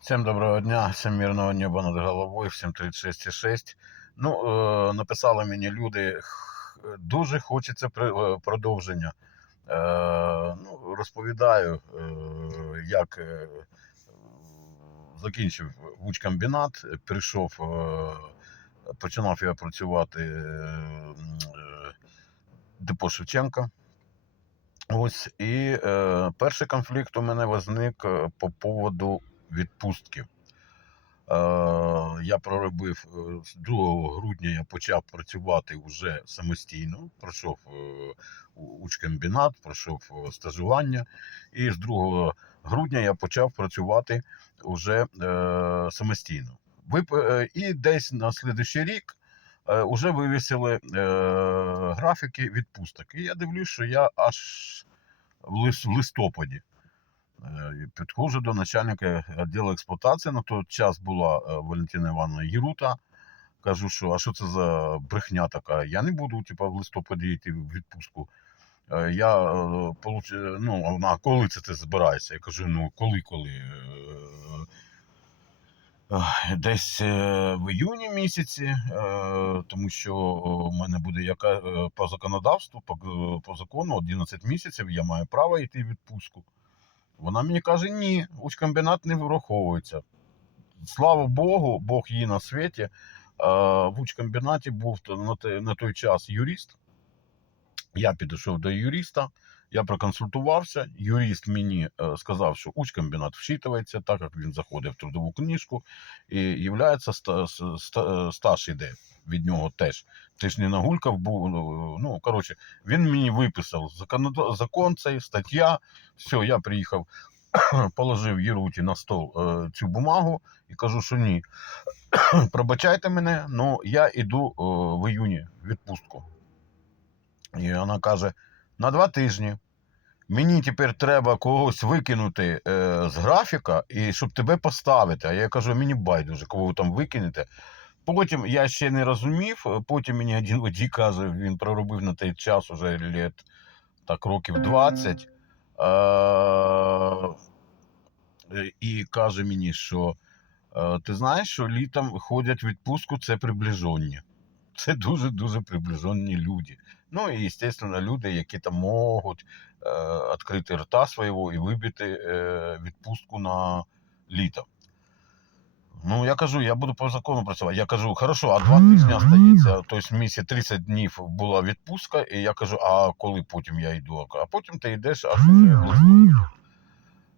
Всім доброго дня, всім мирного неба над головою, всім 36,6. Ну, е, написали мені люди, дуже хочеться е, продовження. Е, ну, розповідаю, е, як е, закінчив вучкомбінат, прийшов, е, починав я працювати е, е, депо Шевченка. Ось і е, перший конфлікт у мене возник е, по поводу відпустки. Е, я проробив е, з 2 грудня я почав працювати вже самостійно. Пройшов е, учкомбінат, пройшов стажування, і з 2 грудня я почав працювати вже самостійно. І десь на слідуючий рік вже вивісили графіки відпусток. І я дивлюсь, що я аж в листопаді. Е, Підходжу до начальника відділу експлуатації. На той час була е, Валентина Івановна Єрута. Кажу, що а що це за брехня така? Я не буду типу, в листопаді йти в відпустку. Е, Я получ... ну, вона, коли це ти збираєшся? Я кажу, ну коли, коли? Десь в іюні місяці, тому що у мене буде яка по законодавству, по закону 11 місяців я маю право йти в відпустку. Вона мені каже, ні, учкомбінат не враховується. Слава Богу, Бог її на світі. В учкомбінаті був на той час юрист. Я підійшов до юриста, я проконсультувався. Юрист мені е, сказав, що учкомбінат вчитується, так як він заходив в трудову книжку, і являється ста- с- ста- е, стаж іде від нього теж. Ти ж не нагулькав був. ну, Ну, коротше, він мені виписав закон, цей, стаття. Все, я приїхав, положив Єруті на стол е, цю бумагу і кажу, що ні. Пробачайте мене, ну я йду е, в іюні в відпустку. І вона каже: на два тижні. Мені тепер треба когось викинути е, з графіка, і щоб тебе поставити. А я кажу, мені байдуже, кого ви там викинете. Потім я ще не розумів. е, Потім мені один водій каже, він проробив на той час уже літ так років 20. Е, і каже мені, що е, ти знаєш, що літом ходять в відпустку, це приближені. Це дуже-дуже приближені люди. Ну і, звісно, люди, які там можуть відкрити рта свого і вибити відпустку на літо. Ну, я кажу, я буду по закону працювати. Я кажу, хорошо, а два тижні остається, тобто місяць 30 днів була відпустка, і я кажу, а коли потім я йду? А потім ти йдеш аж уже в листопаді.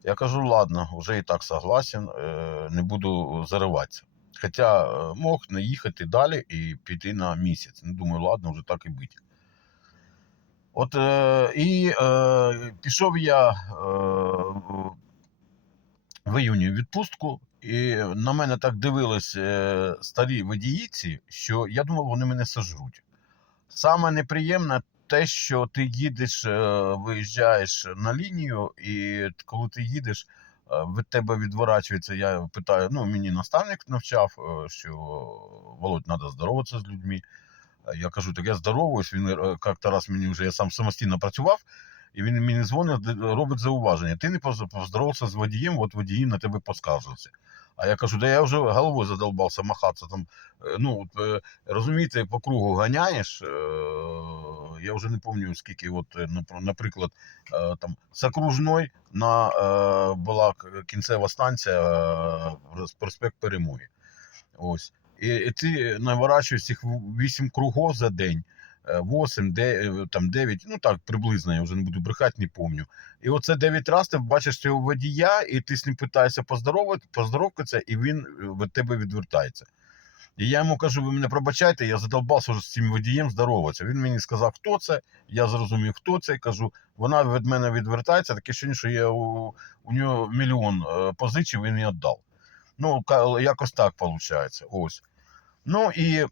Я кажу, ладно, вже і так согласен, е, не буду зариватися. Хоча е, мог не їхати далі і піти на місяць. Ну, думаю, ладно, вже так і бить. От е, і е, пішов я е, в іюні відпустку, і на мене так дивились е, старі водіїці, що я думав, вони мене сожруть. Саме неприємне те, що ти їдеш, е, виїжджаєш на лінію, і коли ти їдеш, е, від тебе відворачується. Я питаю, ну мені наставник навчав, що Володь, треба здороватися з людьми. Я кажу, так я здоровуюсь. Він як-то раз мені вже я сам самостійно працював, і він мені дзвонить, робить зауваження. Ти не поз- поздоровався з водієм, от водій на тебе поскаржився. А я кажу, да я вже головою задолбався махатися там. Е, Ну, е, розумієте, по кругу ганяєш. е, Я вже не пам'ятаю, скільки, от, наприклад, там з окружної на була кінцева станція проспект Перемоги. Ось. І, ти наворачуєш цих 8 кругов за день. 8, 9, там 9, ну так, приблизно, я вже не буду брехати, не пам'ятаю. І оце 9 разів ти бачиш цього водія, і ти з ним питаєшся поздоровати, поздоровкатися, і він е, від тебе відвертається. І я йому кажу, ви мене пробачайте, я задолбався з цим водієм здороватися. Він мені сказав, хто це. Я зрозумів, хто це. Кажу, вона від мене відвертається, таке ощущення, що я у, у нього мільйон е, позичив, він не віддав. Ну, якось так виходить. Ось. Ну і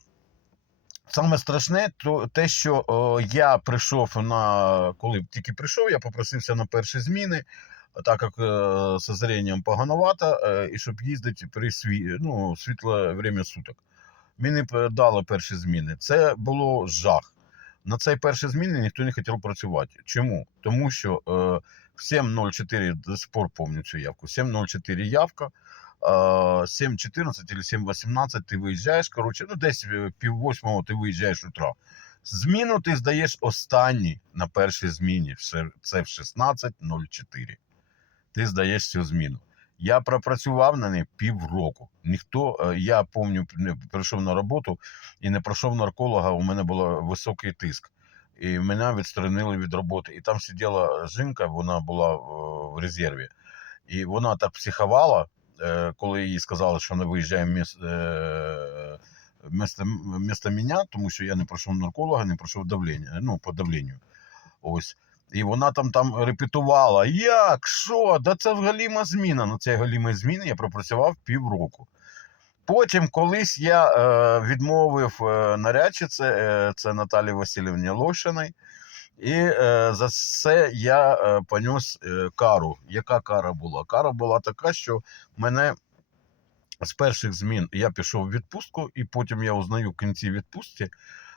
саме страшне, то те, що о, я прийшов на коли тільки прийшов, я попросився на перші зміни, так як е, з озаренням поганувато, е, і щоб їздити при сві, ну, світле время суток. Мені дали перші зміни. Це було жах. На цей перші зміни ніхто не хотів працювати. Чому? Тому що е, в 7.04, до сих пор пам'ятаю цю явку, 7.04 явка, 7.14 или 7.18 ти виїжджаєш, коротше, ну десь е, пів восьмого ти виїжджаєш утра. Зміну ти здаєш останній на першій зміні. Це в 16.04. Ти здаєш цю зміну. Я пропрацював на неї півроку. Ніхто, е, я пам'ятаю, прийшов на роботу і не пройшов нарколога, у мене був високий тиск. І мене відсторонили від роботи. І там сиділа жінка, вона була е, в резерві. І вона так психувала, коли їй сказали, що не виїжджає вміс- е, вмісто мене, тому що я не пройшов нарколога, не пройшов давлення, ну, по давленню. Ось. І вона там там репетувала, як, що, да це галіма зміна. Ну, це галіма зміни я пропрацював півроку. Потім колись я е, відмовив е, нарядчице, е, це Наталі Васильівні Лошиної, і е, за це я е, понес е, кару. Яка кара була? Кара була така, що мене з перших змін я пішов в відпустку, і потім я узнаю в кінці відпустки,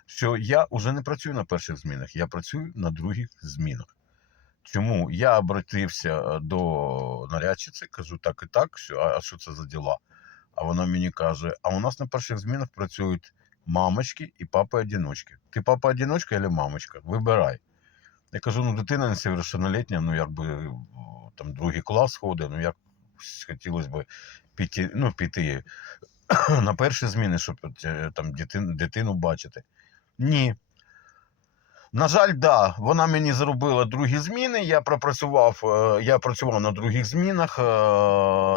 що я вже не працюю на перших змінах, я працюю на других змінах. Чому я обратився е, до нарядчиці, кажу так і так, що, а, а що це за діла? А вона мені каже: а у нас на перших змінах працюють мамочки і папи-одиночки. Ти папа-одиночка або мамочка? Вибирай. Я кажу, ну дитина несовершеннолетня, ну якби там другий клас ходить, ну як хотілося б піти, ну, піти на перші зміни, щоб е, там дитину, дитину бачити. Ні. На жаль, да, вона мені зробила другі зміни. Я пропрацював, е, я працював на других змінах. е,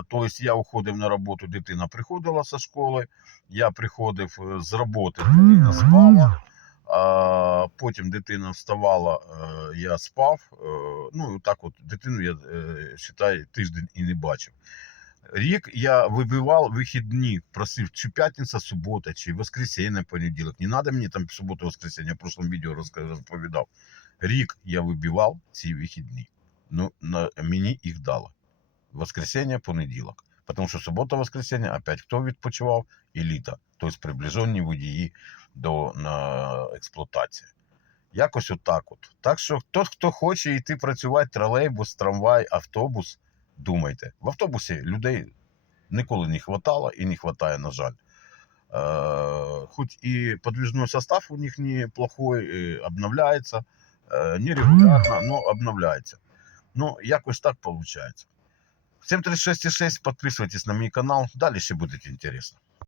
Тобто я уходив на роботу, дитина приходила зі школи. Я приходив з роботи, дитина спала. А потім дитина вставала, е, я спав. е, Ну, так от дитину я вважаю, тиждень і не бачив. Рік я вибивав вихідні, просив, чи п'ятниця, субота, чи воскресенье, понеділок. Не треба мені там суботу, воскресенье, я в прошлому відео розповідав. Рік я вибивав ці вихідні. Ну, на, мені їх дали. Воскресенье, понеділок. Тому що субота, воскресенье, опять хто відпочивав? Еліта. Тобто приближені водії до на експлуатації. Якось отак от. Так що тот, хто хоче йти працювати, тролейбус, трамвай, автобус, думайте. В автобусі людей ніколи не хватало і не хватає, на жаль. Е, Хоч і подвижной состав у них неплохой, е, обновляється, е, нерегулярно, але обновляється. Ну, якось так виходить. 736.6, Подписывайтесь на мой канал, Дальше будет интересно.